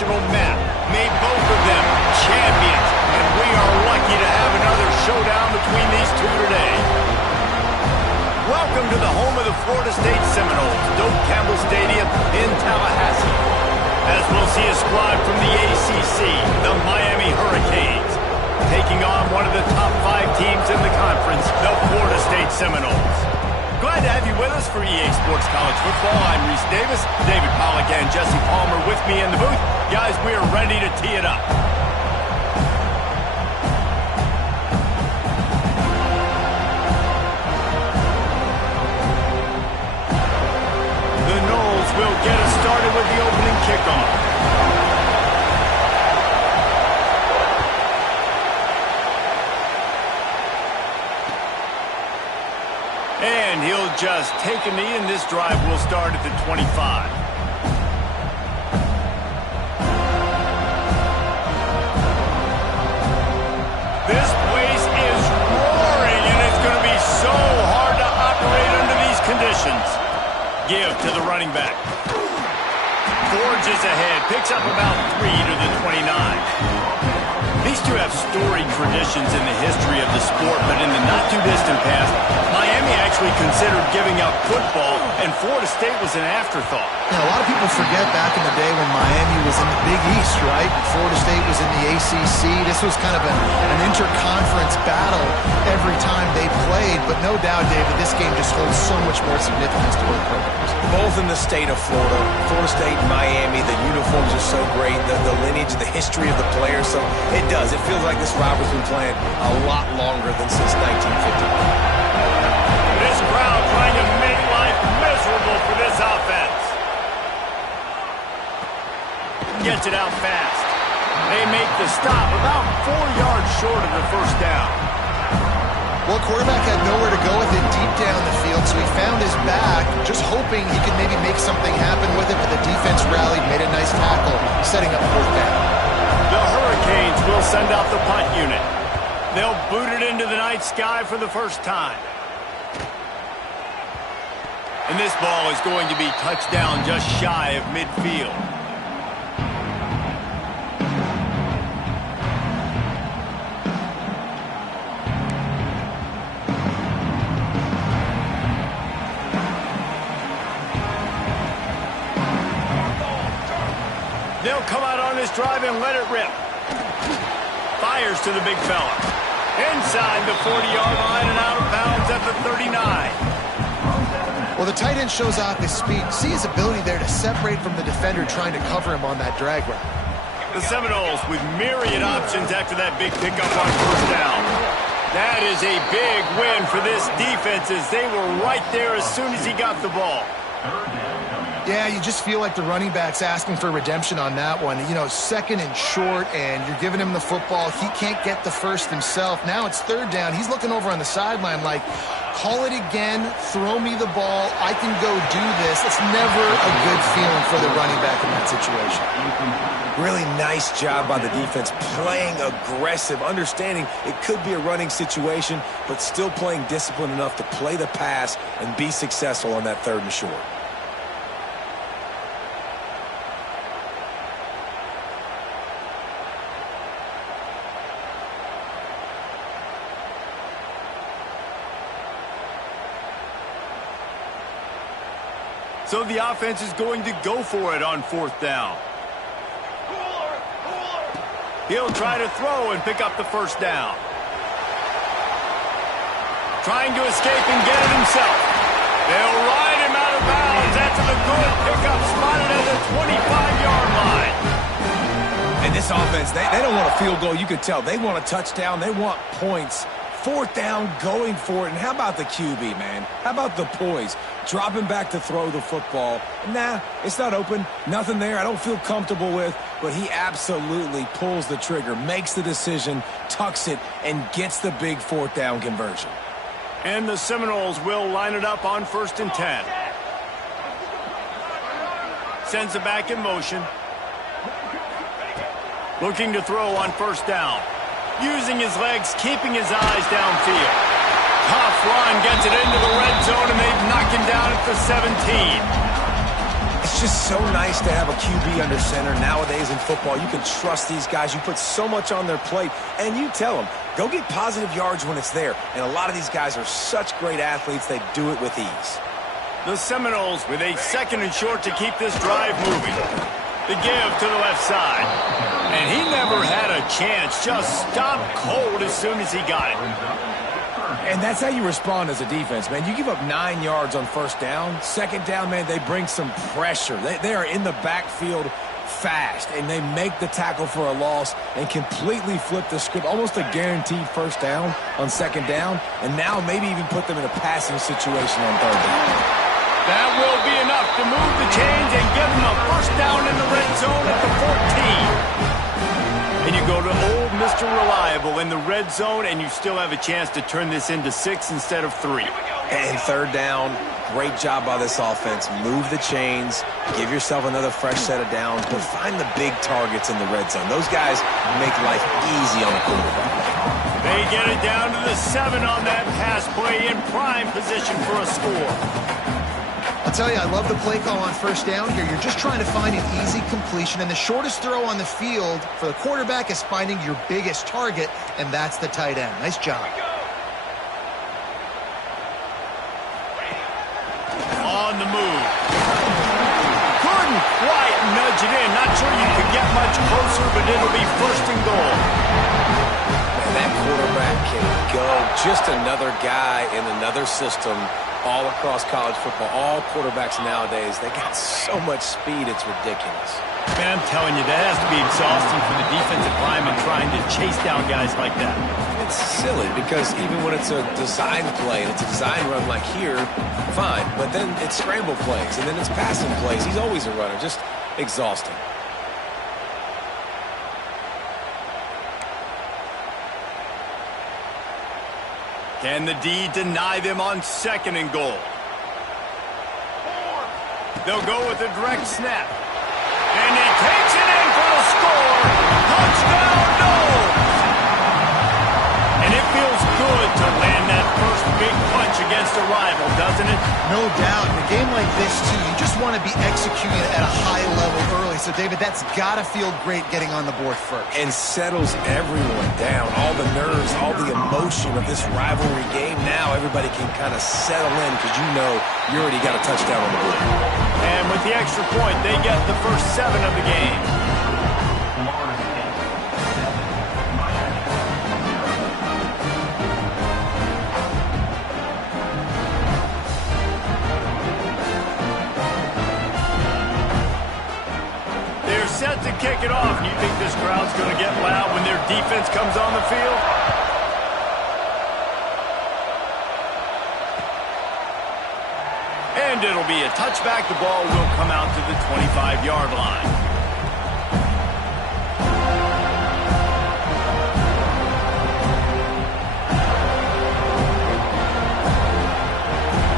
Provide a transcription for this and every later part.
positional map made both of them champions, and we are lucky to have another showdown between these two today. Welcome to the home of the Florida State Seminoles, Doak Campbell Stadium in Tallahassee, as we'll see a squad from the ACC, the Miami Hurricanes, taking on one of the top 5 teams in the conference, the Florida State Seminoles. Glad to have you with us for EA Sports College Football. I'm Reese Davis, David Pollack and Jesse Palmer with me in the booth. Guys, we are ready to tee it up. The Noles will get us started with the opening kickoff. And he'll just take a knee, and this drive will start at the 25. This place is roaring, and it's going to be so hard to operate under these conditions. Give to the running back. Forges ahead, picks up about 3 to the 29. These two have storied traditions in the history of the sport, but in the not-too-distant past, Miami actually considered giving up football, and Florida State was an afterthought. Yeah, a lot of people forget back in the day when Miami was in the Big East, right? And Florida State was in the ACC. This was kind of an interconference battle every time they played, but no doubt, David, this game just holds so much more significance to both programs. Both in the state of Florida, Florida State and Miami, the uniforms are so great, the lineage, the history of the players, so it does. It feels like this rivalry's been playing a lot longer than since 1950. This crowd trying to make life miserable for this offense. Gets it out fast. They make the stop about 4 yards short of the first down. Well, quarterback had nowhere to go with it deep down the field, so he found his back, just hoping he could maybe make something happen with it, but the defense rallied, made a nice tackle, setting up fourth down. The Hurricanes will send out the punt unit. They'll boot it into the night sky for the first time. And this ball is going to be touchdown just shy of midfield. They'll come out on this drive and let it rip. Fires to the big fella. Inside the 40-yard line and out of bounds at the 39. Well, the tight end shows off his speed. See his ability there to separate from the defender trying to cover him on that drag route. The Seminoles with myriad options after that big pickup on first down. That is a big win for this defense as they were right there as soon as he got the ball. Yeah, you just feel like the running back's asking for redemption on that one. You know, second and short, and you're giving him the football. He can't get the first himself. Now it's third down. He's looking over on the sideline like, call it again, throw me the ball, I can go do this. It's never a good feeling for the running back in that situation. Really nice job by the defense, playing aggressive, understanding it could be a running situation, but still playing disciplined enough to play the pass and be successful on that third and short. So the offense is going to go for it on fourth down. He'll try to throw and pick up the first down. Trying to escape and get it himself. They'll ride him out of bounds after the good pickup spotted at the 25-yard line. And this offense, they don't want a field goal. You could tell. They want a touchdown. They want points. Fourth down, going for it. And how about the QB, man? How about the poise? Dropping back to throw the football. Nah, it's not open. Nothing there I don't feel comfortable with. But he absolutely pulls the trigger, makes the decision, tucks it, and gets the big fourth down conversion. And the Seminoles will line it up on 1st and 10. Sends it back in motion. Looking to throw on first down. Using his legs, keeping his eyes downfield. Tough run, gets it into the red zone, and they knock him down at the 17. It's It's just so nice to have a QB under center. Nowadays in football, you can trust these guys. You put so much on their plate, and you tell them, go get positive yards when it's there. And a lot of these guys are such great athletes, they do it with ease. The Seminoles with a 2nd and short to keep this drive moving. The give to the left side. And he never had a chance. Just stopped cold as soon as he got it. And that's how you respond as a defense, man. You give up 9 yards on 1st down. 2nd down, man, they bring some pressure. They are in the backfield fast, and they make the tackle for a loss and completely flip the script. Almost a guaranteed 1st down on 2nd down, and now maybe even put them in a passing situation on 3rd down. That will be enough to move the chains and give them a 1st down in the red zone at the 14. And you go to old Mr. Reliable in the red zone, and you still have a chance to turn this into 6 instead of 3. And 3rd down, great job by this offense. Move the chains, give yourself another fresh set of downs, but find the big targets in the red zone. Those guys make life easy on a quarterback. They get it down to the 7 on that pass play, in prime position for a score. I'll tell you, I love the play call on 1st down here. You're just trying to find an easy completion, and the shortest throw on the field for the quarterback is finding your biggest target, and that's the tight end. Nice job. On the move. Couldn't quite nudge it in. Not sure you could get much closer, but it'll be 1st and goal. And that quarterback can go. Just another guy in another system all across college football. All quarterbacks nowadays, they got so much speed, it's ridiculous. Man, I'm telling you, that has to be exhausting for the defensive lineman trying to chase down guys like that. It's silly because even when it's a design play and it's a design run like here, fine. But then it's scramble plays and then it's passing plays. He's always a runner. Just exhausting. Can the D deny them on 2nd and goal? They'll go with a direct snap. And he takes it in for the score. Touchdown, Noles! And it feels good to land that first big punch against a rival, doesn't it? No doubt. In a game like this, too, you just want to be executing at a high level early. So, David, that's got to feel great getting on the board first. And settles everyone down. All the nerves, all the emotion of this rivalry game. Now everybody can kind of settle in because you know you already got a touchdown on the board. And with the extra point, they get the first 7 of the game. Set to kick it off. You think this crowd's going to get loud when their defense comes on the field? And it'll be a touchback. The ball will come out to the 25-yard line.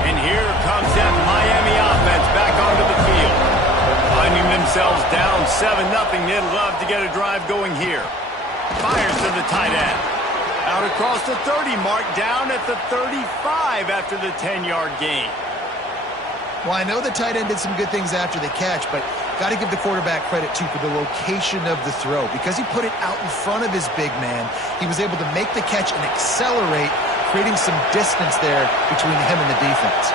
And here comes that Miami offense back onto the field. Finding themselves down 7-0. They'd love to get a drive going here. Fires to the tight end. Out across the 30 mark, down at the 35 after the 10-yard gain. Well, I know the tight end did some good things after the catch, but got to give the quarterback credit, too, for the location of the throw. Because he put it out in front of his big man, he was able to make the catch and accelerate, creating some distance there between him and the defense.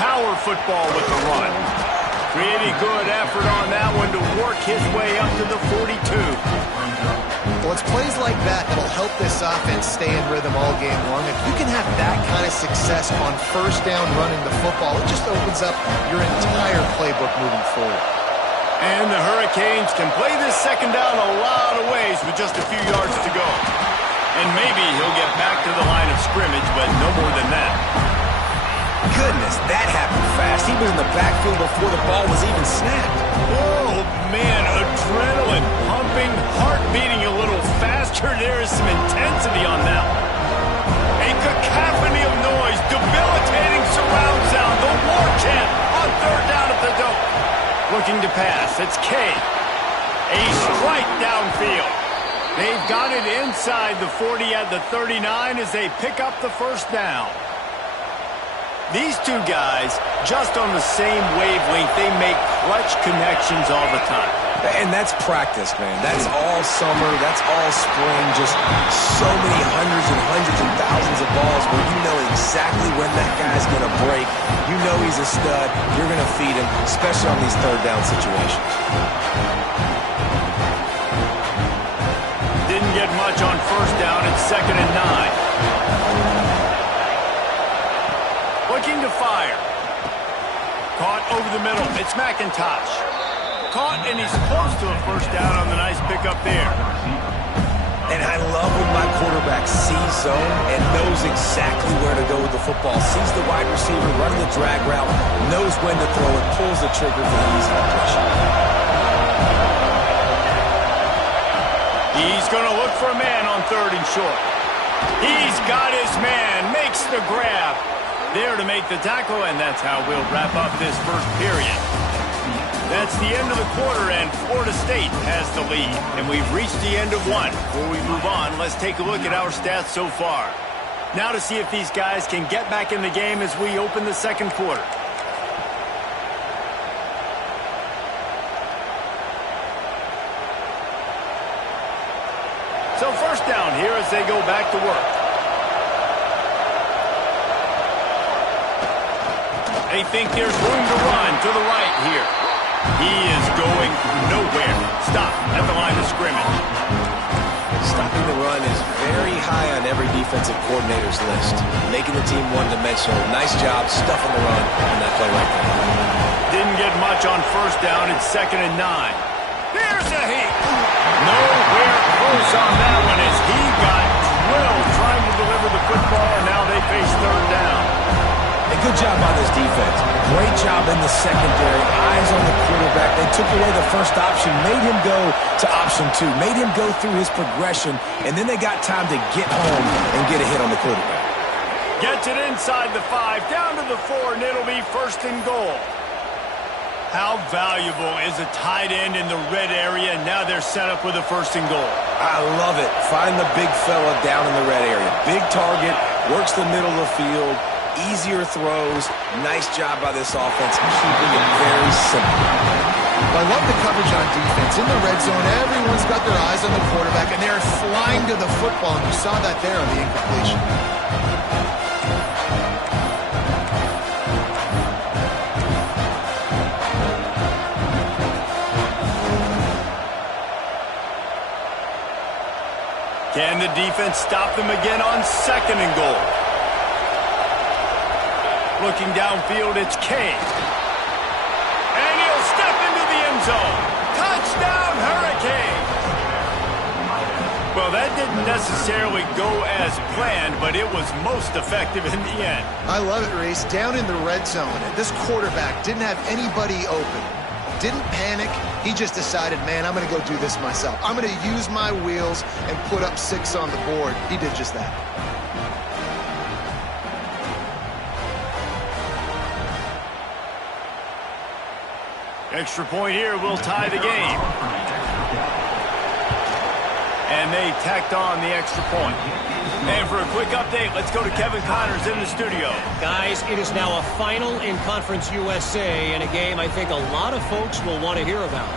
Power football with the run. Really good effort on that one to work his way up to the 42. Well, it's plays like that that'll help this offense stay in rhythm all game long. If you can have that kind of success on 1st down running the football, it just opens up your entire playbook moving forward. And the Hurricanes can play this 2nd down a lot of ways with just a few yards to go. And maybe he'll get back to the line of scrimmage, but no more than that. Goodness, that happened fast. He was in the backfield before the ball was even snapped. Oh, man, adrenaline pumping, heart beating a little faster. There is some intensity on that one. A cacophony of noise, debilitating surround sound. The war chant on 3rd down at the Dome. Looking to pass, it's K. A strike downfield. They've got it inside the 40 at the 39 as they pick up the 1st down. These two guys, just on the same wavelength, they make clutch connections all the time. And that's practice, man. That's all summer. That's all spring. Just so many hundreds and thousands of balls where you know exactly when that guy's going to break. You know he's a stud. You're going to feed him, especially on these third down situations. Didn't get much on first down. It's 2nd and 9. Looking to fire. Caught over the middle. It's McIntosh. Caught, and he's close to a first down on the nice pickup there. And I love when my quarterback sees zone and knows exactly where to go with the football. Sees the wide receiver running the drag route, knows when to throw it, pulls the trigger for the easy completion. He's going to look for a man on 3rd and short. He's got his man, makes the grab. There to make the tackle, and that's how we'll wrap up this first period. That's the end of the quarter, and Florida State has the lead. And we've reached the end of one. Before we move on, let's take a look at our stats so far. Now to see if these guys can get back in the game as we open the second quarter. So first down here as they go back to work. They think there's room to run to the right here. He is going nowhere. Stop at the line of scrimmage. Stopping the run is very high on every defensive coordinator's list. Making the team one-dimensional. Nice job stuffing the run on that play right there. Didn't get much on first down. It's 2nd and 9. Here's a heat. Nowhere close on that one as he got drilled trying to deliver the football, and now they face 3rd down. A good job by this defense. Great job in the secondary. Eyes on the quarterback. They took away the first option, made him go to option 2, made him go through his progression, and then they got time to get home and get a hit on the quarterback. Gets it inside the 5, down to the 4, and it'll be 1st and goal. How valuable is a tight end in the red area, and now they're set up with a 1st and goal. I love it. Find the big fella down in the red area. Big target, works the middle of the field. Easier throws. Nice job by this offense, keeping it very simple. I love the coverage on defense. In the red zone, everyone's got their eyes on the quarterback, and they're flying to the football, and you saw that there on the incompletion. Can the defense stop them again on 2nd and goal? Looking downfield, it's Kane. And he'll step into the end zone. Touchdown, Hurricanes! Well, that didn't necessarily go as planned, but it was most effective in the end. I love it, Reese. Down in the red zone, and this quarterback didn't have anybody open. Didn't panic. He just decided, man, I'm going to go do this myself. I'm going to use my wheels and put up 6 on the board. He did just that. Extra point here will tie the game. And they tacked on the extra point. And for a quick update, let's go to Kevin Connors in the studio. Guys, it is now a final in Conference USA in a game I think a lot of folks will want to hear about.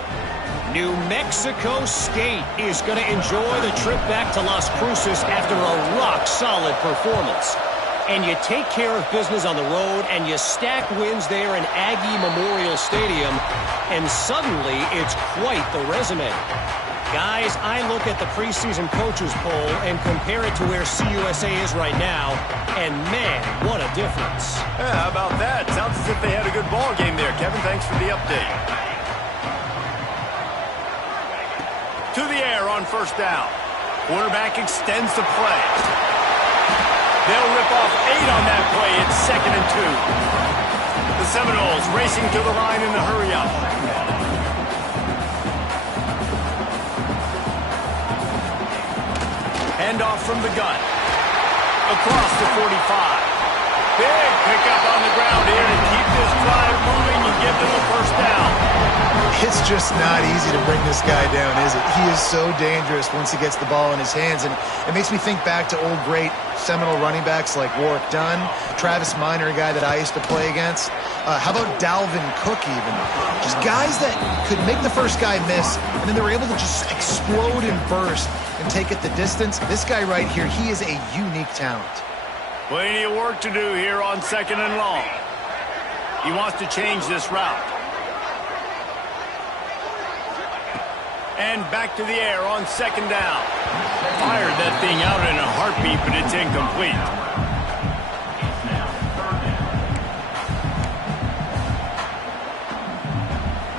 New Mexico State is going to enjoy the trip back to Las Cruces after a rock-solid performance. And you take care of business on the road, and you stack wins there in Aggie Memorial Stadium, and suddenly it's quite the resume. Guys, I look at the preseason coaches poll and compare it to where CUSA is right now, and man, what a difference. Yeah, how about that? Sounds as if they had a good ball game there. Kevin, thanks for the update. To the air on first down. Quarterback extends the play. They'll rip off 8 on that play. It's 2nd and 2. The Seminoles racing to the line in the hurry-up. Handoff from the gun. Across the 45. Big pickup on the ground here to keep this drive moving and give them the first down. It's just not easy to bring this guy down, is it? He is so dangerous once he gets the ball in his hands, and it makes me think back to old great Seminole running backs like Warwick Dunn, Travis Minor, a guy that I used to play against. How about Dalvin Cook even? Just guys that could make the first guy miss, and then they were able to just explode and burst and take it the distance. This guy right here, he is a unique talent. Plenty of work to do here on 2nd and long. He wants to change this route. And back to the air on 2nd down. Fired that thing out in a heartbeat, but it's incomplete.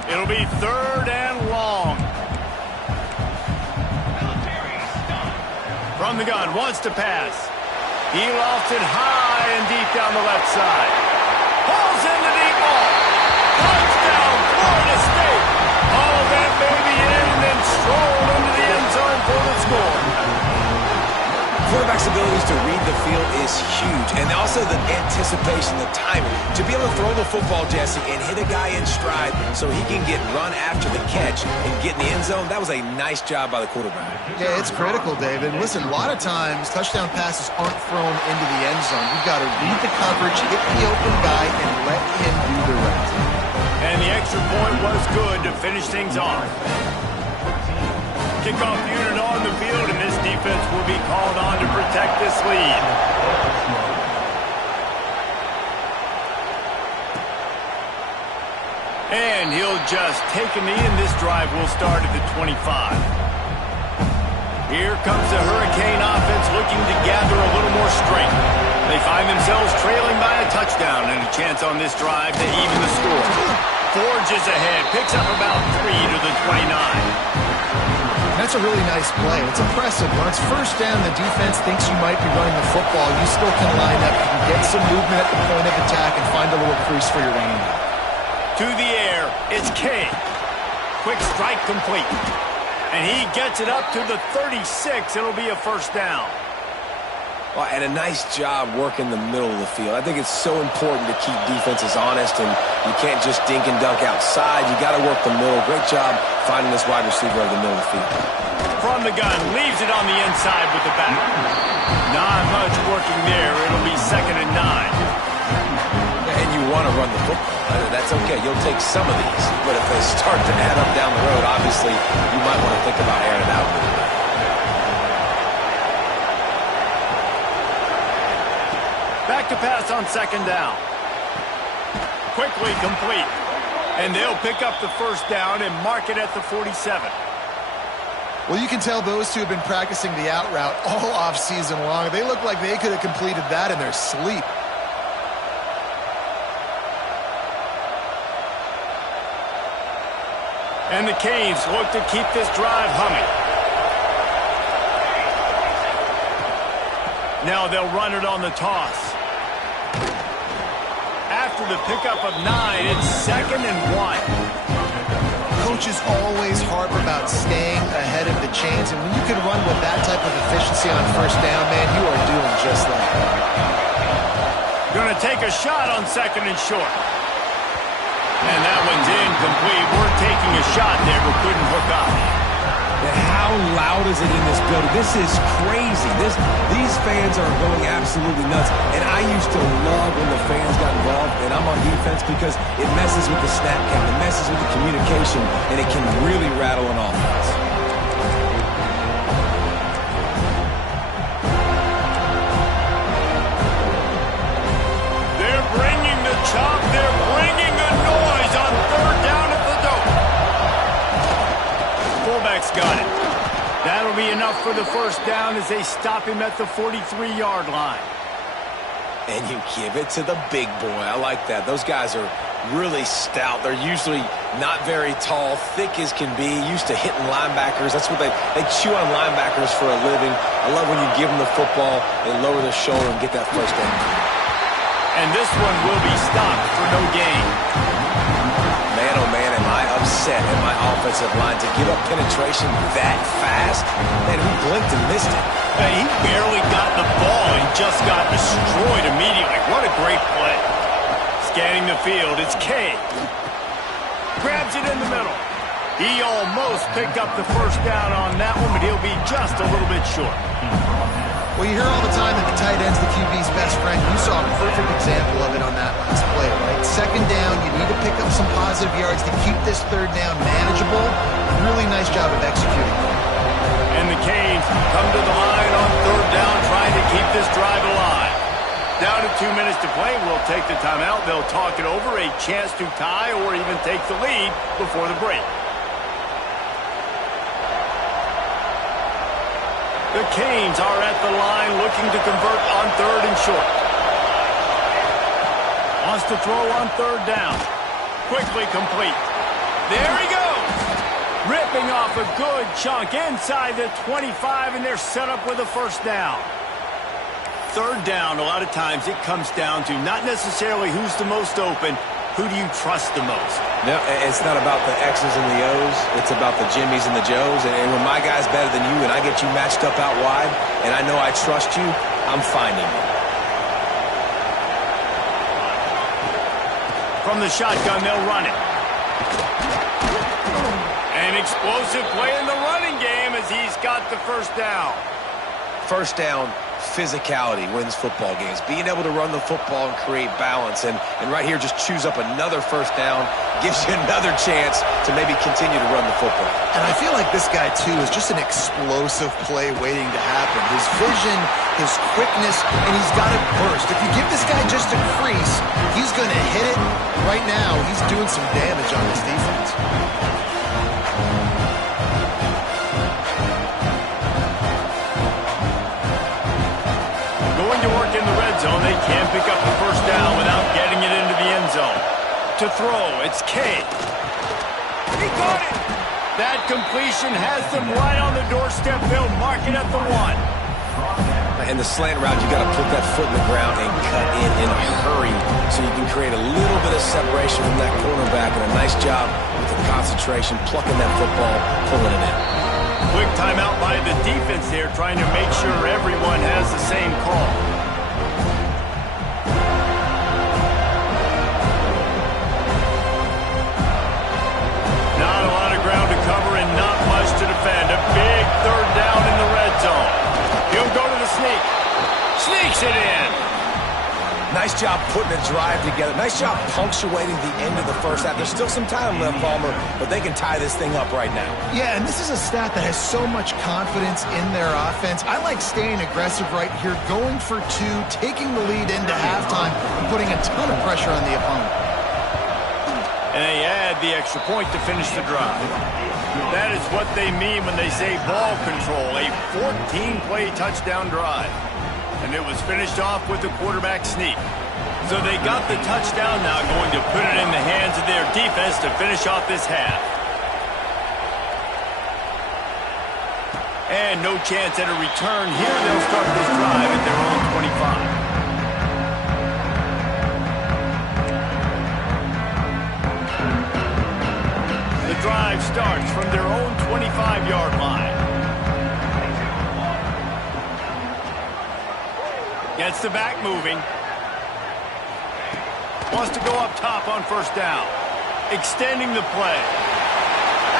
It'll be 3rd and long. From the gun, wants to pass. He lofts it high and deep down the left side. Pulls in the deep ball. Touchdown, Florida State. All that baby in and then strolled into the end zone for the score. Quarterback's abilities to read the field is huge, and also the anticipation, the timing. To be able to throw the football, Jesse, and hit a guy in stride so he can get run after the catch and get in the end zone, that was a nice job by the quarterback. Yeah, it's critical, David. Listen, a lot of times touchdown passes aren't thrown into the end zone. You've got to read the coverage, hit the open guy, and let him do the rest. And the extra point was good to finish things off. Kickoff unit on the field, and this defense will be called on to protect this lead. And he'll just take a knee, and this drive will start at the 25. Here comes the Hurricane offense looking to gather a little more strength. They find themselves trailing by a touchdown and a chance on this drive to even the score. Forges ahead, picks up about 3 to the 29. That's a really nice play. It's impressive. When it's 1st down, the defense thinks you might be running the football. You still can line up. You can get some movement at the point of attack and find a little crease for your running back. To the air, it's K. Quick strike complete. And he gets it up to the 36. It'll be a 1st down. Well, and a nice job working the middle of the field. I think it's so important to keep defenses honest, and you can't just dink and dunk outside. You got to work the middle. Great job finding this wide receiver over the middle of the field. From the gun, leaves it on the inside with the back. Not much working there. It'll be 2nd and 9. And you want to run the football. That's okay. You'll take some of these. But if they start to add up down the road, obviously you might want to think about airing it out a little bit. Back to pass on 2nd down. Quickly complete. And they'll pick up the 1st down and mark it at the 47. Well, you can tell those two have been practicing the out route all offseason long. They look like they could have completed that in their sleep. And the Canes look to keep this drive humming. Now they'll run it on the toss. After the pickup of 9, it's 2nd and 1. Coaches always harp about staying ahead of the chains, and when you can run with that type of efficiency on 1st down, man, you are doing just that. Going to take a shot on 2nd and short. And that one's incomplete. We're taking a shot there, but couldn't hook up. And how loud is it in this building? This is crazy. These fans are going absolutely nuts. And I used to love when the fans got involved, and I'm on defense because it messes with the snap count, it messes with the communication, and it can really rattle an offense. They're bringing the chop. They're bringing the noise on 3rd down at the dope. Fullback's got it. That'll be enough for the 1st down as they stop him at the 43-yard line. And you give it to the big boy. I like that. Those guys are really stout. They're usually not very tall, thick as can be, used to hitting linebackers. That's what they chew on linebackers for a living. I love when you give them the football, they lower their shoulder and get that 1st down. And this one will be stopped for no gain. Man, oh man, am I upset at my offensive line to give up penetration that fast? Man, who blinked and missed it? He barely got the ball and just got destroyed immediately. What a great play. Scanning the field, it's K. Grabs it in the middle. He almost picked up the first down on that one, but he'll be just a little bit short. Well, you hear all the time that the tight end's the QB's best friend. You saw a perfect example of it on that last play, right? Second down, you need to pick up some positive yards to keep this third down manageable. Really nice job of executing. And the Canes come to the line on third down, trying to keep this drive alive. Down to 2 minutes to play. We'll take the timeout. They'll talk it over, a chance to tie or even take the lead before the break. The Canes are at the line looking to convert on third and short. Wants to throw on third down. Quickly complete. There he goes. Ripping off a good chunk inside the 25, and they're set up with a first down. Third down, a lot of times it comes down to not necessarily who's the most open, who do you trust the most? No, it's not about the X's and the O's. It's about the Jimmies and the Joes. And when my guy's better than you and I get you matched up out wide and I know I trust you, I'm finding you. From the shotgun, they'll run it. An explosive play in the running game as he's got the first down. First down, physicality wins football games. Being able to run the football and create balance. And right here, just choose up another first down, gives you another chance to maybe continue to run the football. And I feel like this guy, too, is just an explosive play waiting to happen. His vision, his quickness, and he's got it burst. If you give this guy just a crease, he's going to hit it. Right now, he's doing some damage on this defense. Going to work in the red zone. They can't pick up the first down without getting it into the end zone. To throw, it's K. He got it! That completion has them right on the doorstep. They'll mark it at the 1. In the slant route, you got to put that foot in the ground and cut in a hurry so you can create a little bit of separation from that cornerback, and a nice job with the concentration, plucking that football, pulling it in. Quick timeout by the defense there, trying to make sure everyone has the same call. Not a lot of ground to cover and not much to defend. A big third down in the red zone. He'll go to the sneak. Sneaks it in. Nice job putting a drive together. Nice job punctuating the end of the first half. There's still some time left, Palmer, but they can tie this thing up right now. Yeah, and this is a stat that has so much confidence in their offense. I like staying aggressive right here, going for two, taking the lead into halftime, and putting a ton of pressure on the opponent. And they add the extra point to finish the drive. That is what they mean when they say ball control, a 14-play touchdown drive. And it was finished off with the quarterback sneak. So they got the touchdown, now going to put it in the hands of their defense to finish off this half. And no chance at a return here. They'll start this drive at their own 25. The drive starts from their own 25-yard line. Gets the back moving. Wants to go up top on first down. Extending the play.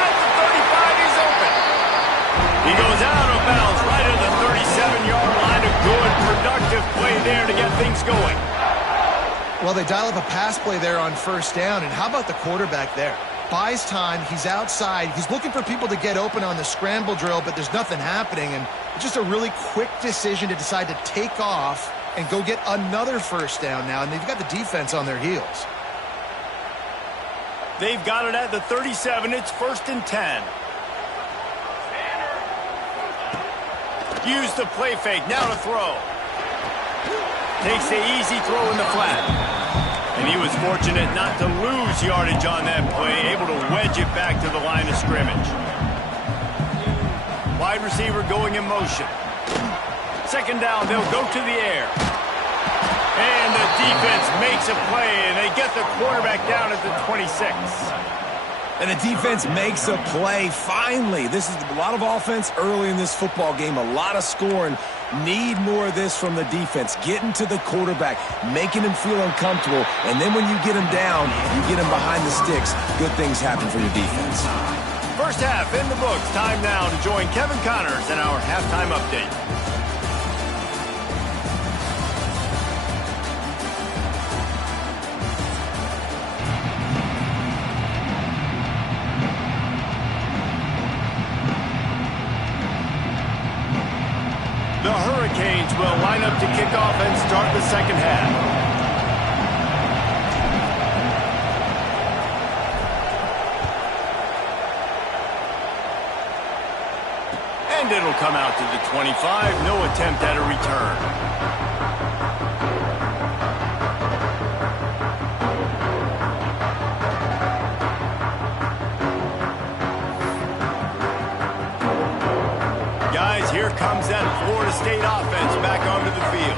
At the 35, he's open. He goes out of bounds right at the 37-yard line. A good, productive play there to get things going. Well, they dial up a pass play there on first down, and how about the quarterback there? Buys time, he's outside, he's looking for people to get open on the scramble drill, but there's nothing happening, and it's just a really quick decision to decide to take off and go get another first down now, and they've got the defense on their heels. They've got it at the 37, it's 1st and 10. Use the play fake, now to throw. Takes the easy throw in the flat. And he was fortunate not to lose yardage on that play, able to wedge it back to the line of scrimmage. Wide receiver going in motion. Second down, they'll go to the air. And the defense makes a play, and they get the quarterback down at the 26. And the defense makes a play, finally. This is a lot of offense early in this football game, a lot of scoring. Need more of this from the defense. Getting to the quarterback, making him feel uncomfortable, and then when you get him down, you get him behind the sticks, good things happen for your defense. First half in the books. Time now to join Kevin Connors in our halftime update. The Hurricanes will line up to kick off and start the second half. And it'll come out to the 25. No attempt at a return. Here comes that Florida State offense back onto the field.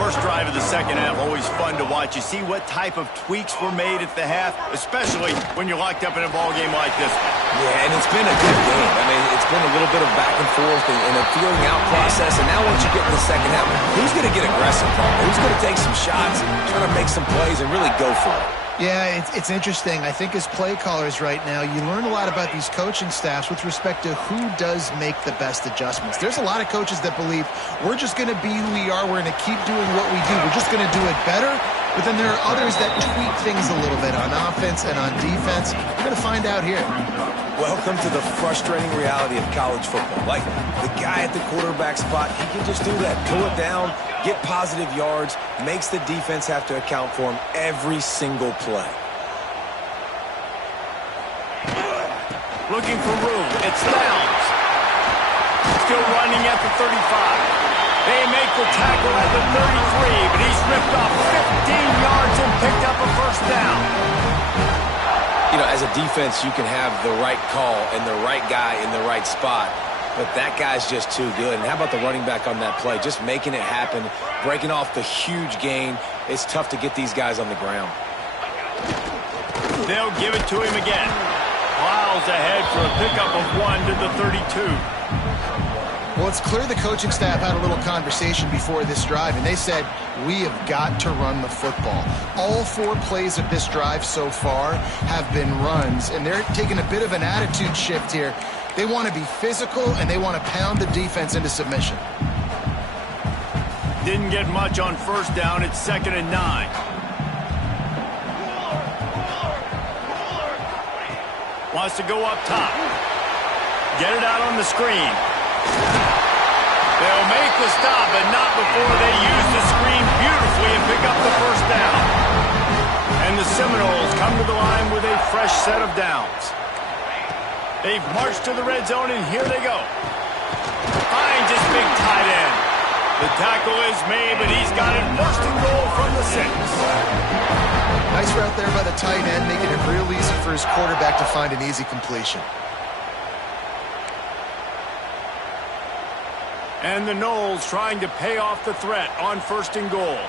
First drive of the second half, always fun to watch. You see what type of tweaks were made at the half, especially when you're locked up in a ball game like this one. Yeah, and it's been a good game. I mean, it's been a little bit of back and forth and a feeling out process. And now once you get in the second half, who's going to get aggressive, Paul? Who's going to take some shots, try to make some plays, and really go for it? Yeah, it's interesting. I think as play callers right now, you learn a lot about these coaching staffs with respect to who does make the best adjustments. There's a lot of coaches that believe we're just going to be who we are. We're going to keep doing what we do. We're just going to do it better. But then there are others that tweak things a little bit on offense and on defense. We're going to find out here. Welcome to the frustrating reality of college football. Like, the guy at the quarterback spot, he can just do that. Pull it down, get positive yards, makes the defense have to account for him every single play. Looking for room. It's Downs. Still running at the 35. They make the tackle at the 33, but he's ripped off 15 yards and picked up a first down. You know, as a defense, you can have the right call and the right guy in the right spot, but that guy's just too good. And how about the running back on that play? Just making it happen, breaking off the huge gain. It's tough to get these guys on the ground. They'll give it to him again. Miles ahead for a pickup of 1 to the 32. Well, it's clear the coaching staff had a little conversation before this drive, and they said, we have got to run the football. All 4 plays of this drive so far have been runs, and they're taking a bit of an attitude shift here. They want to be physical, and they want to pound the defense into submission. Didn't get much on first down. It's 2nd and 9. Wants to go up top. Get it out on the screen. They'll make the stop, but not before they use the screen beautifully and pick up the first down. And the Seminoles come to the line with a fresh set of downs. They've marched to the red zone, and here they go. Finds his big tight end. The tackle is made, but he's got it first and goal from the 6. Nice route there by the tight end, making it real easy for his quarterback to find an easy completion. And the Noles trying to pay off the threat on first and goal.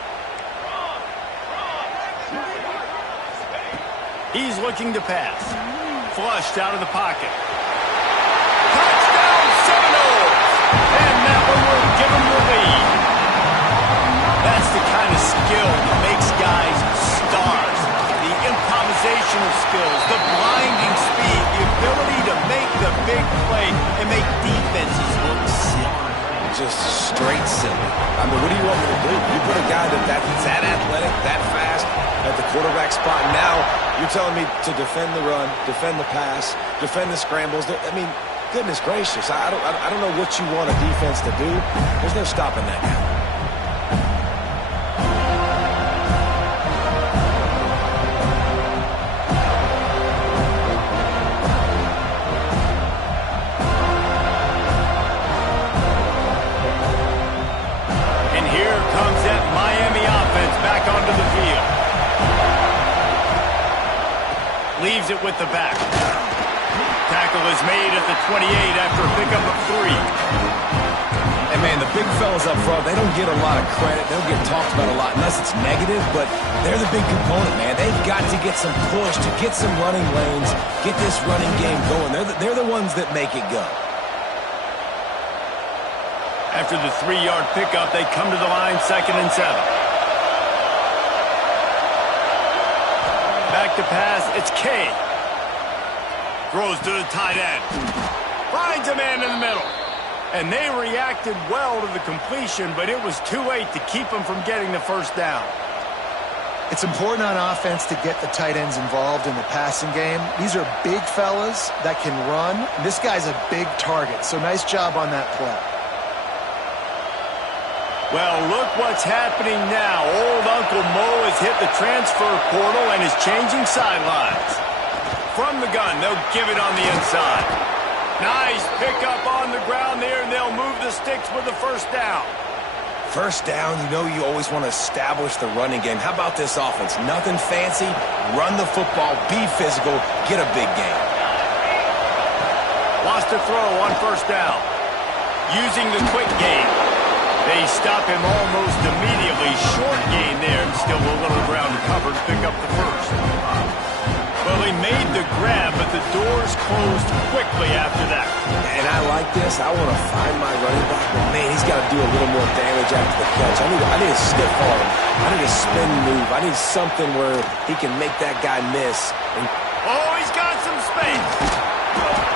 He's looking to pass. Flushed out of the pocket. Touchdown Seminoles! And that one will give him the lead. That's the kind of skill that makes guys stars. The improvisational skills, the blinding speed, the ability to make the big play and make defenses look silly. Just straight silly. I mean, what do you want me to do? You put a guy that's that athletic, that fast at the quarterback spot. Now you're telling me to defend the run, defend the pass, defend the scrambles. I mean, goodness gracious. I don't know what you want a defense to do. There's no stopping that guy. Leaves it with the back. Tackle is made at the 28 after a pickup of 3. And, man, the big fellas up front, they don't get a lot of credit. They don't get talked about a lot unless it's negative, but they're the big component, man. They've got to get some push, to get some running lanes, get this running game going. They're the ones that make it go. After the 3-yard pickup, they come to the line 2nd and 7. Back to pass, it's K. Throws to the tight end. Finds a man in the middle. And they reacted well to the completion, but it was too late to keep them from getting the first down. It's important on offense to get the tight ends involved in the passing game. These are big fellas that can run. This guy's a big target, so nice job on that play. Well, look what's happening now. Old Uncle Mo has hit the transfer portal and is changing sidelines. From the gun, they'll give it on the inside. Nice pickup on the ground there, and they'll move the sticks with the first down. First down, you know you always want to establish the running game. How about this offense? Nothing fancy. Run the football, be physical, get a big gain. Wants to throw on first down. Using the quick game. They stop him almost immediately. Short gain there, and still a little ground to cover to pick up the first. Well, he made the grab, but the doors closed quickly after that. And I like this. I want to find my running back, but man, he's got to do a little more damage after the catch. I need a stiff arm. I need a spin move. I need something where he can make that guy miss. Oh, he's got some space.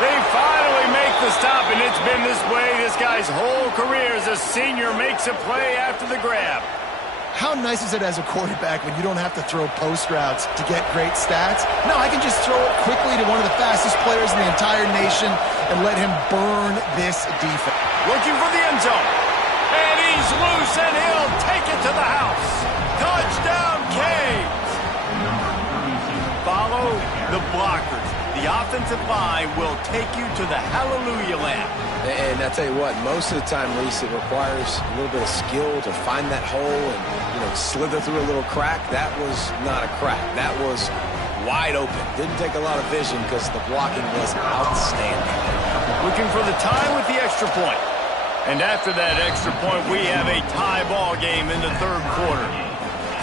They finally make the stop, and it's been this way this guy's whole career as a senior makes a play after the grab. How nice is it as a quarterback when you don't have to throw post routes to get great stats? No, I can just throw it quickly to one of the fastest players in the entire nation and let him burn this defense. Looking for the end zone. And he's loose, and he'll take it to the house. Touchdown, Canes. Follow the blockers. The offensive line will take you to the hallelujah land. And I tell you what, most of the time, Reese, it requires a little bit of skill to find that hole and, slither through a little crack. That was not a crack. That was wide open. Didn't take a lot of vision because the blocking was outstanding. Looking for the tie with the extra point. And after that extra point, we have a tie ball game in the third quarter.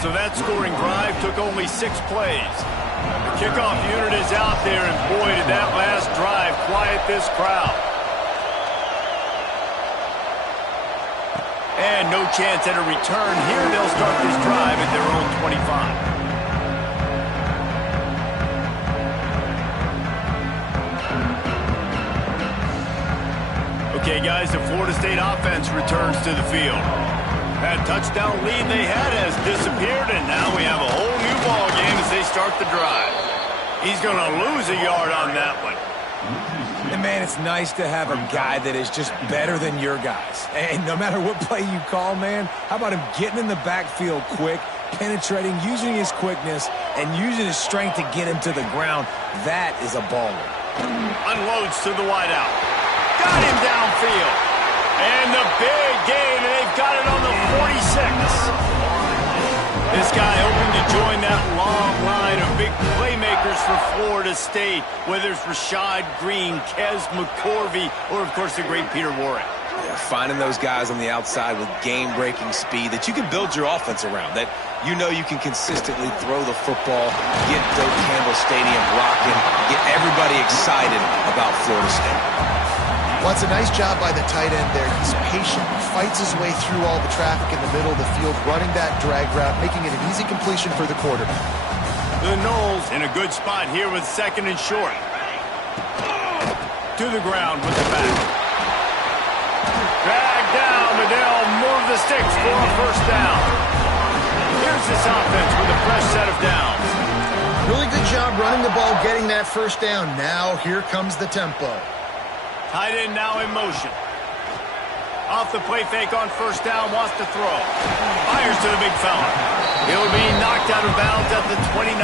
So that scoring drive took only 6 plays. The kickoff unit is out there, and boy, did that last drive quiet this crowd. And no chance at a return here. They'll start this drive at their own 25. Okay, guys, the Florida State offense returns to the field. That touchdown lead they had has disappeared, and now we have a whole new ball game as they start the drive. He's going to lose a yard on that one. And, man, it's nice to have a guy that is just better than your guys. And no matter what play you call, man, how about him getting in the backfield quick, penetrating, using his quickness, and using his strength to get him to the ground? That is a baller. Unloads to the wideout. Got him downfield. And the big gain, and they've got it on the 46. This guy hoping to join that long line of big playmakers for Florida State, whether it's Rashad Green, Kez McCorvey, or, of course, the great Peter Warrick. Yeah, finding those guys on the outside with game-breaking speed that you can build your offense around, that you can consistently throw the football, get Doak Campbell Stadium rocking, get everybody excited about Florida State. Well, it's a nice job by the tight end there. He's patient. He fights his way through all the traffic in the middle of the field, running that drag route, making it an easy completion for the quarterback. The Noles in a good spot here with second and short. To the ground with the back. Drag down, but they'll move the sticks for a first down. Here's this offense with a fresh set of downs. Really good job running the ball, getting that first down. Now here comes the tempo. Tight end now in motion. Off the play fake on first down, wants to throw. Fires to the big fella. He'll be knocked out of bounds at the 29.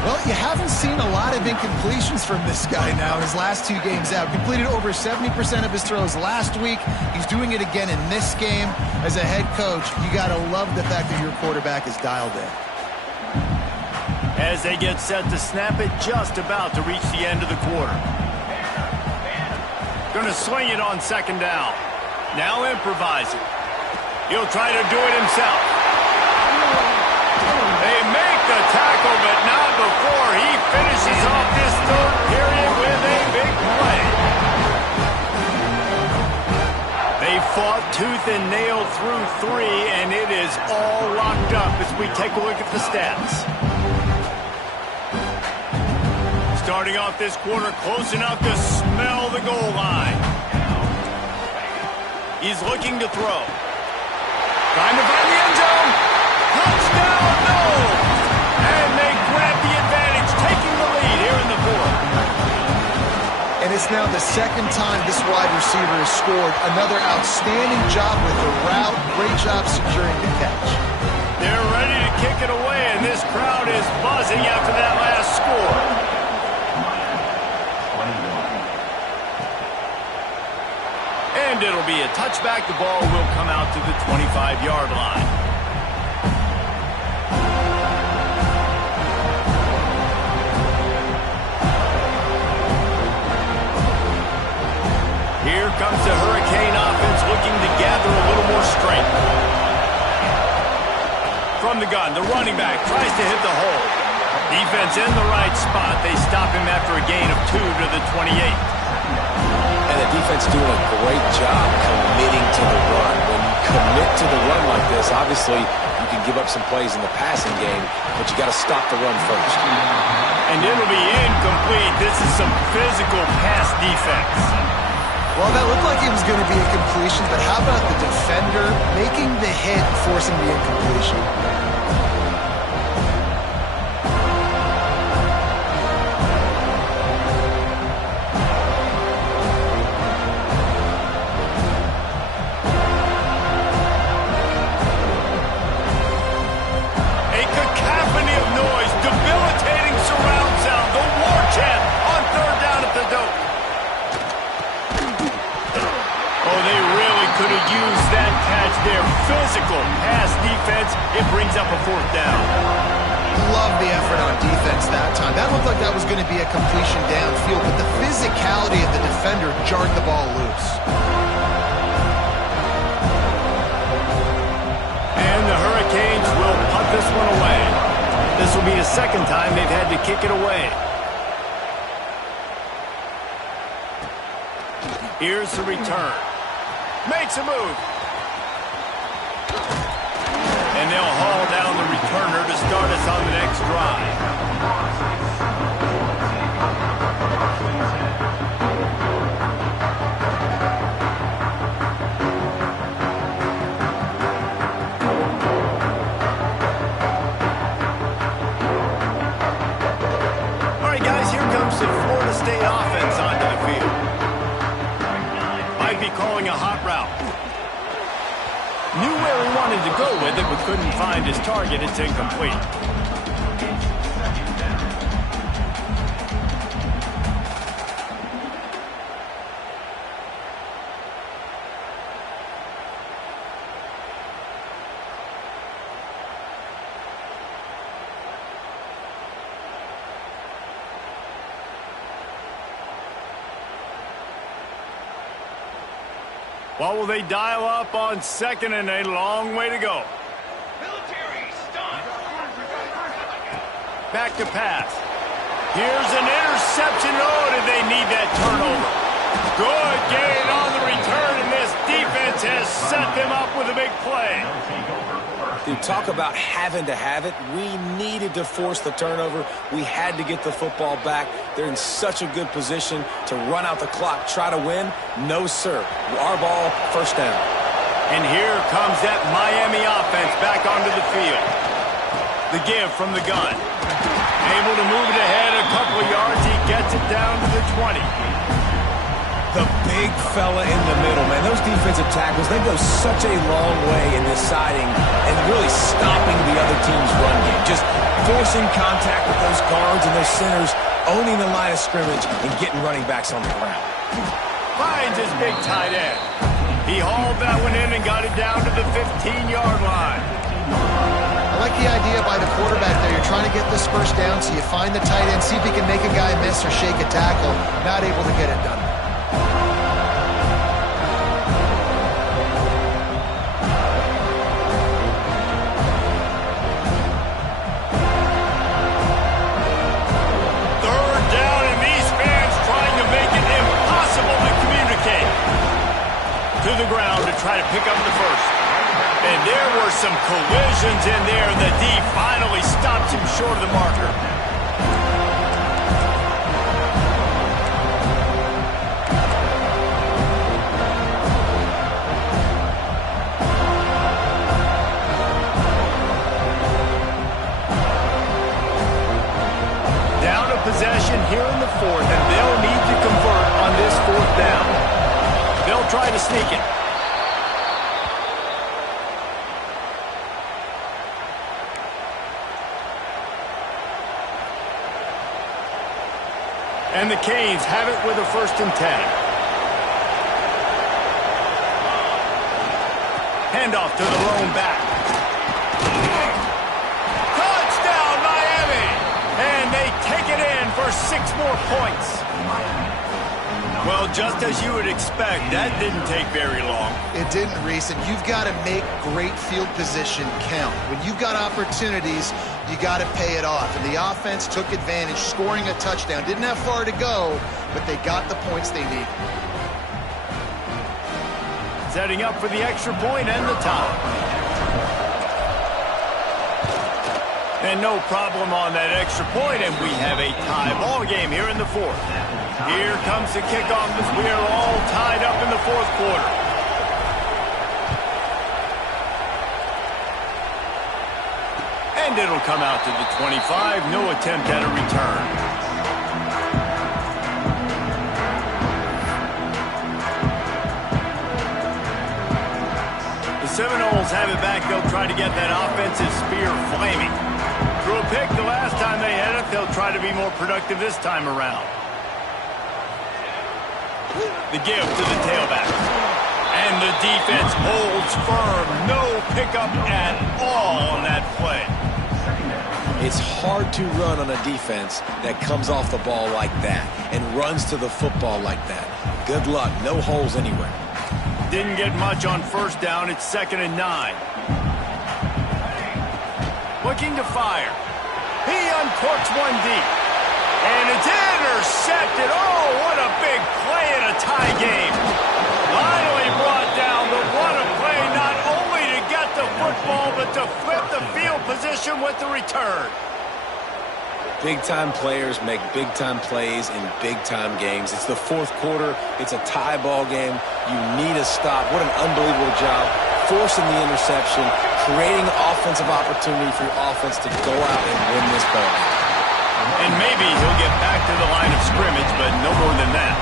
Well, you haven't seen a lot of incompletions from this guy now in his last 2 games out. Completed over 70% of his throws last week. He's doing it again in this game. As a head coach, you got to love the fact that your quarterback is dialed in. As they get set to snap it, just about to reach the end of the quarter. Going to swing it on second down. Now improvising. He'll try to do it himself. They make the tackle, but not before he finishes off this third period with a big play. They fought tooth and nail through 3, and it is all locked up as we take a look at the stats. Starting off this quarter close enough to smell the goal line. He's looking to throw. Trying to find the end zone. Touchdown, no! And they grab the advantage, taking the lead here in the fourth. And it's now the second time this wide receiver has scored. Another outstanding job with the route. Great job securing the catch. They're ready to kick it away, and this crowd is buzzing after that last score. And it'll be a touchback. The ball will come out to the 25-yard line. Here comes the Hurricane offense looking to gather a little more strength. From the gun, the running back tries to hit the hole. Defense in the right spot. They stop him after a gain of 2 to the 28. And the defense doing a great job committing to the run. When you commit to the run like this, obviously you can give up some plays in the passing game, but you got to stop the run first. And it'll be incomplete. This is some physical pass defense. Well, that looked like it was going to be a completion, but how about the defender making the hit, forcing the incompletion? A cacophony of noise, debilitating surround sound, the war chant on third down at the dope. Oh, they really could have used that catch there. Physical pass defense. It brings up a fourth down. Love the effort on defense that time. That looked like that was going to be a completion downfield, but the physicality of the defender jarred the ball loose. And the Hurricanes will punt this one away. This will be the second time they've had to kick it away. Here's the return. Makes a move. And they'll haul down the returner to start us on the next drive. All right, guys, here comes the Florida State offense onto the field. Might be calling a hot route. Knew where he wanted to go with it, but couldn't find his target. It's incomplete. What will they dial up on second and a long way to go? Back to pass. Here's an interception. Oh, did they need that turnover? Good gain on the return, and this defense has set them up with a big play. Dude, talk about having to have it. We needed to force the turnover. We had to get the football back. They're in such a good position to run out the clock, try to win. No, sir. Our ball, first down. And here comes that Miami offense back onto the field. The give from the gun. Able to move it ahead a couple of yards. He gets it down to the 20. The big fella in the middle, man. Those defensive tackles, they go such a long way in deciding and really stopping the other team's run game. Just forcing contact with those guards and those centers, owning the line of scrimmage and getting running backs on the ground. Finds his big tight end. He hauled that one in and got it down to the 15-yard line. I like the idea by the quarterback there. You're trying to get this first down, so you find the tight end, see if he can make a guy miss or shake a tackle. Not able to get it done. Third down, and these fans trying to make it impossible to communicate. To the ground to try to pick up the first. And there were some collisions in there. The D finally stops him short of the marker. try to sneak it. And the Canes have it with a 1st and 10. Handoff to the lone back. Touchdown, Miami! And they take it in for 6 more points. Well, just as you would expect, that didn't take very long. It didn't, Reese, and you've got to make great field position count. When you've got opportunities, you got to pay it off. And the offense took advantage, scoring a touchdown. Didn't have far to go, but they got the points they needed. Setting up for the extra point and the tie. And no problem on that extra point, and we have a tie ball game here in the 4th. Here comes the kickoff as we are all tied up in the 4th quarter. And it'll come out to the 25. No attempt at a return. The Seminoles have it back. They'll try to get that offensive spear flaming. Threw a pick the last time they had it. They'll try to be more productive this time around. The give to the tailback. And the defense holds firm. No pickup at all on that play. It's hard to run on a defense that comes off the ball like that and runs to the football like that. Good luck. No holes anywhere. Didn't get much on 1st down. It's 2nd and 9. Looking to fire. He uncorks one deep. And it's intercepted. Oh, what a big play in a tie game. Finally brought down, but what a play not only to get the football, but to flip the field position with the return. Big-time players make big-time plays in big-time games. It's the 4th quarter. It's a tie ball game. You need a stop. What an unbelievable job forcing the interception, creating offensive opportunity for your offense to go out and win this ball game. And maybe he'll get back to the line of scrimmage, but no more than that.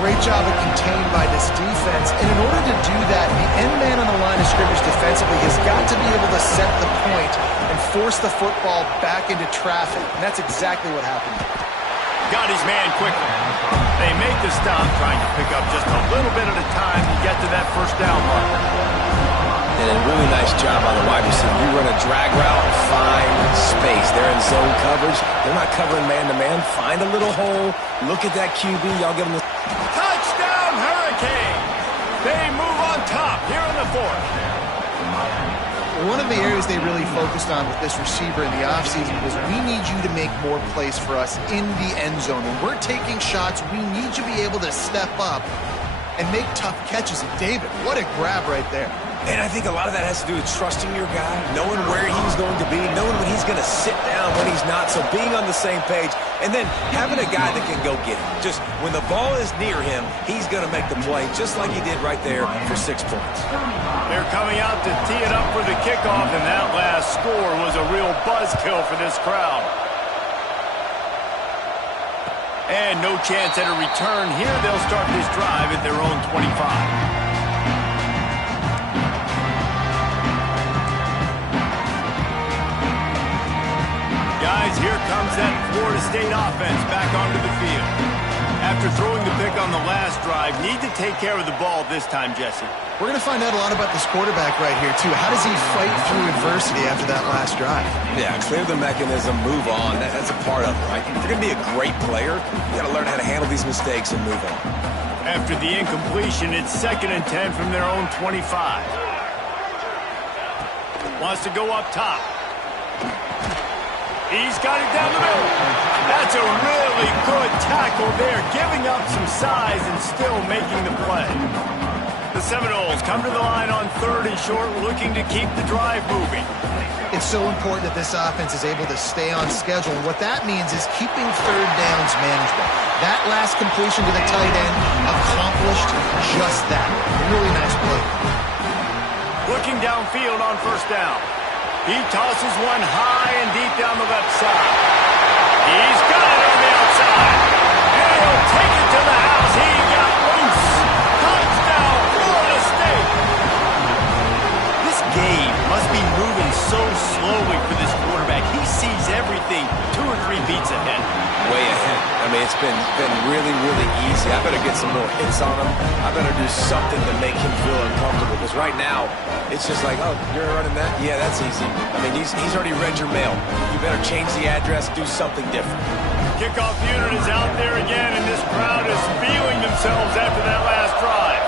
Great job of contained by this defense. And in order to do that, the end man on the line of scrimmage defensively has got to be able to set the point and force the football back into traffic. And that's exactly what happened. Got his man quickly. They make the stop, trying to pick up just a little bit at a time to get to that 1st down mark. And a really nice job on the wide receiver. You run a drag route, find space. They're in zone coverage. They're not covering man-to-man. Find a little hole. Look at that QB. Y'all give them the... Touchdown, Hurricane! They move on top here in the 4th. One of the areas they really focused on with this receiver in the offseason was we need you to make more plays for us in the end zone. When we're taking shots, we need you to be able to step up and make tough catches. And David, what a grab right there. And I think a lot of that has to do with trusting your guy, knowing where he's going to be, knowing when he's going to sit down, when he's not, so being on the same page, and then having a guy that can go get it. Just when the ball is near him, he's going to make the play, just like he did right there for 6 points. They're coming out to tee it up for the kickoff, and that last score was a real buzzkill for this crowd. And no chance at a return here. They'll start this drive at their own 25. Guys, here comes that Florida State offense back onto the field. After throwing the pick on the last drive, need to take care of the ball this time, Jesse. We're going to find out a lot about this quarterback right here, too. How does he fight through adversity after that last drive? Yeah, clear the mechanism, move on. That's a part of it, right? If you're going to be a great player, you got to learn how to handle these mistakes and move on. After the incompletion, it's 2nd and 10 from their own 25. Wants to go up top. He's got it down the middle. That's a really good tackle there, giving up some size and still making the play. The Seminoles come to the line on 3rd and short, looking to keep the drive moving. It's so important that this offense is able to stay on schedule. And what that means is keeping 3rd downs manageable. That last completion to the tight end accomplished just that. Really nice play. Looking downfield on 1st down. He tosses one high and deep down the left side. He's got it on the outside. And he'll take it to the house. He got loose. mean, it's been really, really easy. I better get some more hits on him. I better do something to make him feel uncomfortable, because right now, it's just like, oh, you're running that? Yeah, that's easy. I mean, he's already read your mail. You better change the address, do something different. Kickoff unit is out there again, and this crowd is feeling themselves after that last drive.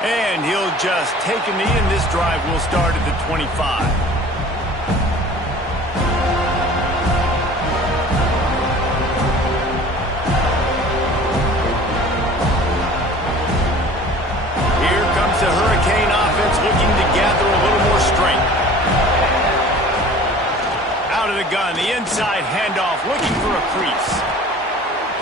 And he'll just take a knee, and this drive will start at the 25. Here comes the Hurricane offense looking to gather a little more strength. Out of the gun, the inside handoff, looking for a crease.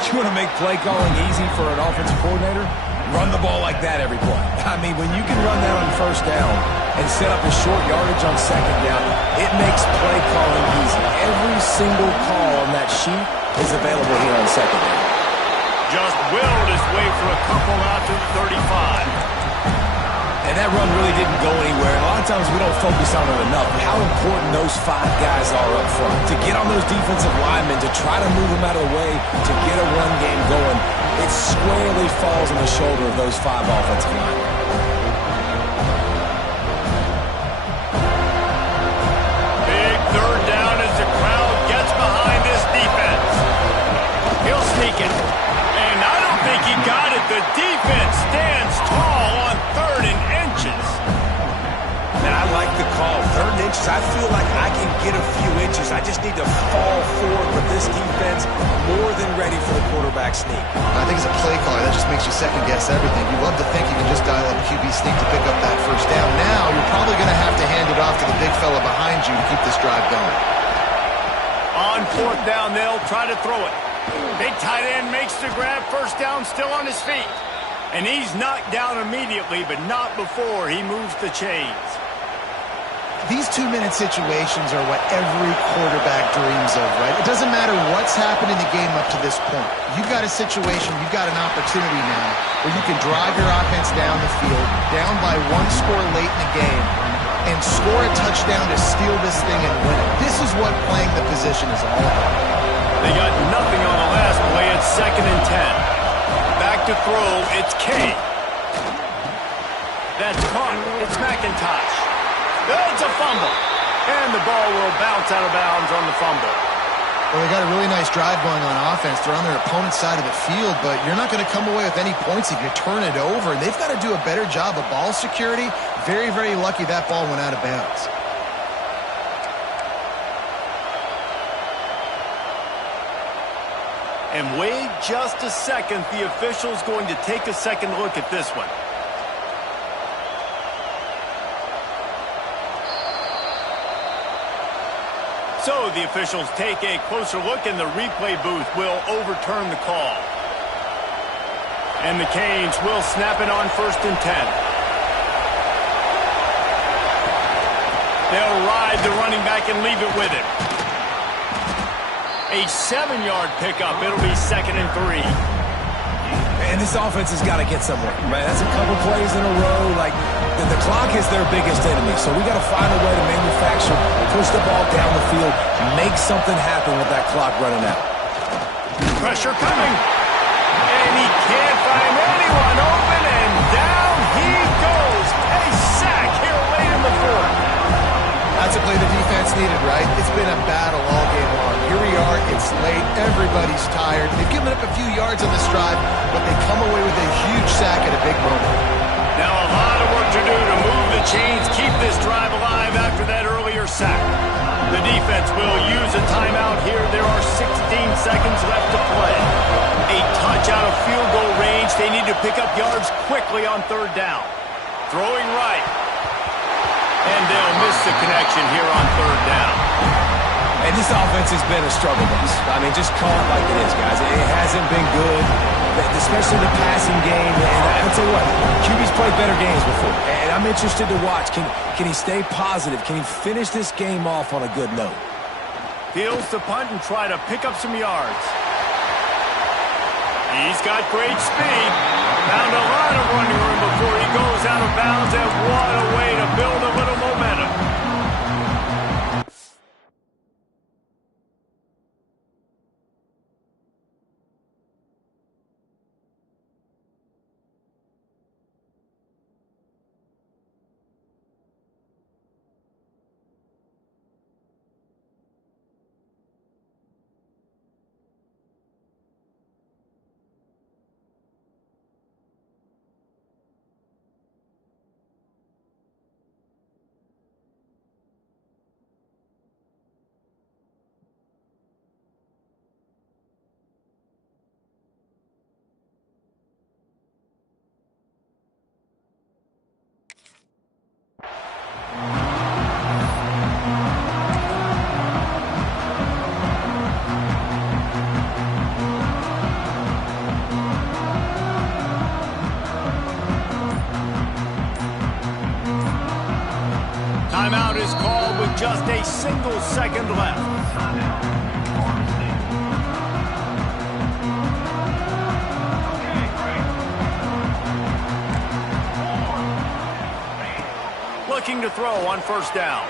You want to make play calling easy for an offensive coordinator? Run the ball like that every play. I mean, when you can run that on first down and set up a short yardage on second down, it makes play calling easy. Every single call on that sheet is available here on second down. Just willed his way for a couple out to the 35. And that run really didn't go anywhere. And a lot of times we don't focus on it enough. How important those 5 guys are up front. To get on those defensive linemen, to try to move them out of the way, to get a run game going, it squarely falls on the shoulder of those 5 offensive linemen. Big third down as the crowd gets behind this defense. He'll sneak it. And I don't think he got it. The defense stands tall on 3rd and inches. Man, I like the call. 3rd and inches, I feel like I can get a few inches. I just need to fall forward with this defense, more than ready for the quarterback sneak. I think as a play caller, that just makes you second-guess everything. You love to think you can just dial up QB sneak to pick up that first down. Now, you're probably going to have to hand it off to the big fella behind you to keep this drive going. On 4th down, they'll try to throw it. Big tight end makes the grab, first down, still on his feet. And he's knocked down immediately, but not before he moves the chains. These 2-minute situations are what every quarterback dreams of, right? It doesn't matter what's happened in the game up to this point. You've got a situation, you've got an opportunity now where you can drive your offense down the field, down by 1 score late in the game, and score a touchdown to steal this thing and win it. This is what playing the position is all about. They got nothing on the last play. It's 2nd and 10. Back to throw, it's Kane. That's caught. It's McIntosh. It's a fumble. And the ball will bounce out of bounds on the fumble. Well, they got a really nice drive going on offense. They're on their opponent's side of the field, but you're not going to come away with any points if you turn it over. And they've got to do a better job of ball security. Very, very lucky that ball went out of bounds. And wait just a second. The official's going to take a second look at this one. So the officials take a closer look, and the replay booth will overturn the call. And the Canes will snap it on 1st and 10. They'll ride the running back and leave it with him. A 7-yard pickup. It'll be 2nd and 3. And this offense has got to get somewhere, right? That's a couple plays in a row. Like, the clock is their biggest enemy, so we got to find a way to manufacture, push the ball down the field, make something happen with that clock running out. Pressure coming. And he can't find anyone open, and down he goes. A sack here late in the 4th. That's a play the defense needed, right? It's been a battle all game long. Here we are, it's late, everybody's tired. They've given up a few yards on this drive, but they come away with a huge sack at a big moment. Now a lot of work to do to move the chains, keep this drive alive after that earlier sack. The defense will use a timeout here. There are 16 seconds left to play. A touch out of field goal range. They need to pick up yards quickly on 3rd down. Throwing right. And they'll miss the connection here on 3rd down. And this offense has been a struggle bus. I mean, just call it like it is, guys. It hasn't been good, especially the passing game. And I'll tell you what, QB's played better games before. And I'm interested to watch. Can he stay positive? Can he finish this game off on a good note? Fields the punt and try to pick up some yards. He's got great speed. Found a lot of running room before he goes out of bounds, and what a way to build a little momentum. just a single second left. Looking to throw on first down.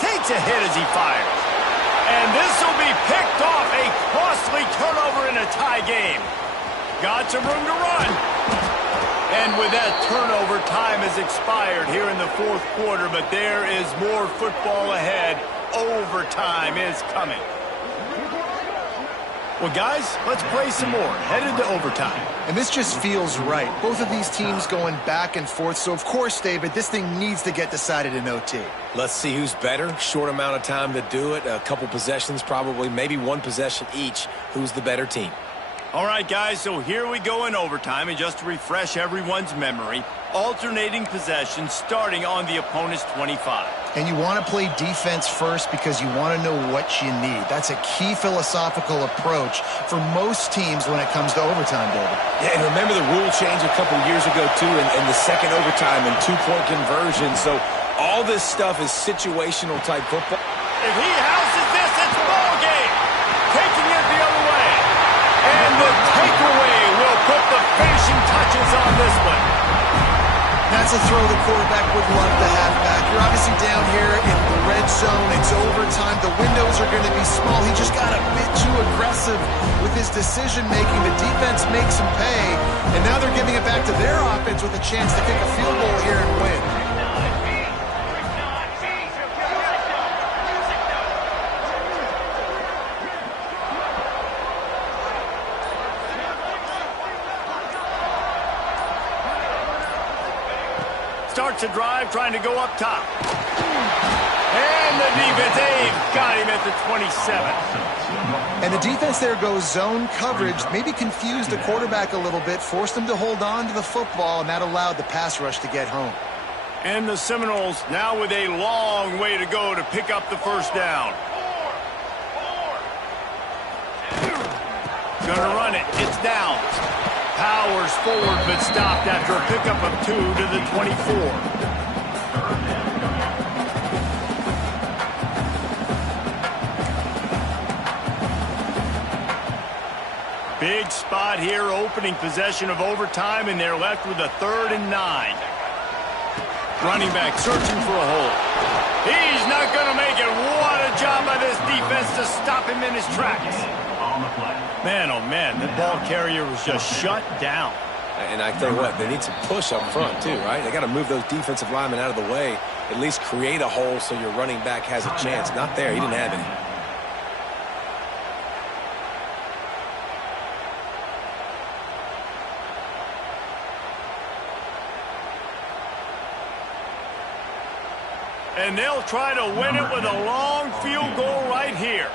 Takes a hit as he fires. And this will be picked off. A costly turnover in a tie game. Got some room to run. And with that turnover, time has expired here in the fourth quarter, but there is more football ahead. Overtime is coming. Well, guys, let's play some more. Headed to overtime. And this just feels right. Both of these teams going back and forth. So, of course, David, this thing needs to get decided in OT. Let's see who's better. Short amount of time to do it. A couple possessions probably. Maybe one possession each. Who's the better team? All right, guys, so here we go in overtime. And just to refresh everyone's memory, alternating possessions starting on the opponent's 25. And you want to play defense first because you want to know what you need. That's a key philosophical approach for most teams when it comes to overtime, David. Yeah, and remember the rule change a couple years ago, too, in the second overtime and two-point conversion. So all this stuff is situational type football. If he houses this, it's ball game. Taking it the other way. And the takeaway will put the finishing touches on this one. That's a throw the quarterback would love to have back. You're obviously down here in the red zone. It's overtime. The windows are going to be small. He just got a bit too aggressive with his decision-making. The defense makes him pay, and now they're giving it back to their offense with a chance to kick a field goal here and win. Starts a drive, trying to go up top. And the defense, they've got him at the 27. And the defense there goes zone coverage, maybe confused the quarterback a little bit, forced him to hold on to the football, and that allowed the pass rush to get home. And the Seminoles now with a long way to go to pick up the first down. Gonna run it. It's down. Powers forward, but stopped after a pickup of 2 to the 24. Big spot here, opening possession of overtime, and they're left with a 3rd and 9. Running back searching for a hole. He's not going to make it. What a job by this defense to stop him in his tracks. Man, oh man, the ball carrier was just shut down. And I tell you what, they need some push up front too, right? They got to move those defensive linemen out of the way, at least create a hole so your running back has a chance. Not there, he didn't have any. And they'll try to win it with a long field goal right here.